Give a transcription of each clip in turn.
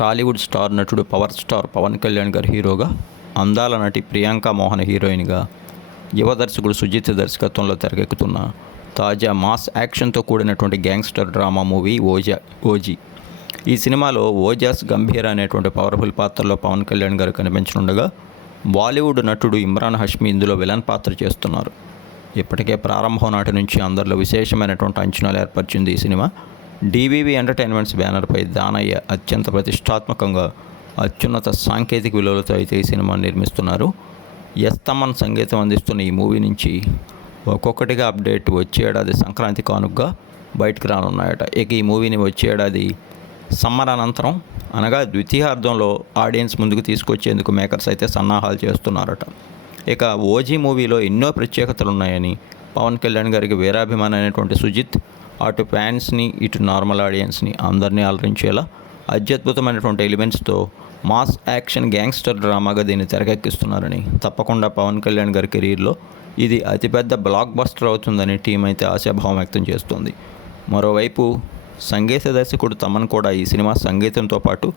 Tollywood star నటుడు power star Pawan Kalyan గారు హీరోగా, అందాల నటి ప్రియాంక మోహన్ హీరోయిన్గా, యువ దర్శకుడు సుజిత్ దర్శకత్వంలో తెరకెక్కుతున్న తాజా మాస్ యాక్షన్తో కూడినటువంటి గ్యాంగ్స్టర్ డ్రామా మూవీ ఓజీ. ఈ సినిమాలో ఓజాస్ గంభీర్ అనేటువంటి పవర్ఫుల్ పాత్రలో పవన్ కళ్యాణ్ గారు కనిపించనుండగా, బాలీవుడ్ నటుడు ఇమ్రాన్ హష్మీ ఇందులో విలన్ పాత్ర చేస్తున్నారు. ఇప్పటికే ప్రారంభం నాటి నుంచి అందరిలో విశేషమైనటువంటి అంచనాలు ఏర్పరిచింది ఈ సినిమా. డివివి ఎంటర్టైన్మెంట్స్ బ్యానర్పై దానయ్య అత్యంత ప్రతిష్టాత్మకంగా అత్యున్నత సాంకేతిక విలువలతో అయితే ఈ సినిమాను నిర్మిస్తున్నారు. తమన్ సంగీతం అందిస్తున్న ఈ మూవీ నుంచి ఒక్కొక్కటిగా అప్డేట్ వచ్చే ఏడాది సంక్రాంతి కానుకగా బయటకు రానున్నాయట. ఇక ఈ మూవీని వచ్చే ఏడాది సమ్మర్ అనంతరం అనగా ద్వితీయార్థంలో ఆడియన్స్ ముందుకు తీసుకొచ్చేందుకు మేకర్స్ అయితే సన్నాహాలు చేస్తున్నారట. ఇక ఓజీ మూవీలో ఎన్నో ప్రత్యేకతలు ఉన్నాయని పవన్ కళ్యాణ్ గారికి వీరాభిమాని అయినటువంటి సుజిత్ అటు ఫ్యాన్స్ని ఇటు నార్మల్ ఆడియన్స్ని అందరినీ అలరించేలా అత్యద్భుతమైనటువంటి ఎలిమెంట్స్తో మాస్ యాక్షన్ గ్యాంగ్స్టర్ డ్రామాగా దీన్ని తెరకెక్కిస్తున్నారని, తప్పకుండా పవన్ కళ్యాణ్ గారి కెరీర్లో ఇది అతిపెద్ద బ్లాక్ బస్టర్ అవుతుందని టీం అయితే ఆశాభావం వ్యక్తం చేస్తోంది. మరోవైపు సంగీత దర్శకుడు తమన్ కూడా ఈ సినిమా సంగీతంతో పాటు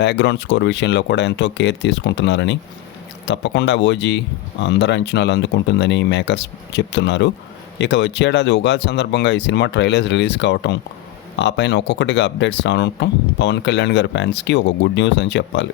బ్యాక్గ్రౌండ్ స్కోర్ విషయంలో కూడా ఎంతో కేర్ తీసుకుంటున్నారని, తప్పకుండా ఓజీ అందరి అంచనాలు అందుకుంటుందని మేకర్స్ చెప్తున్నారు. ఇక వచ్చేడాది ఉగాది సందర్భంగా ఈ సినిమా ట్రైలర్స్ రిలీజ్ కావటం, ఆ పైన ఒక్కొక్కటిగా అప్డేట్స్ రానుండటం పవన్ కళ్యాణ్ గారి ఫ్యాన్స్కి ఒక గుడ్ న్యూస్ అని చెప్పాలి.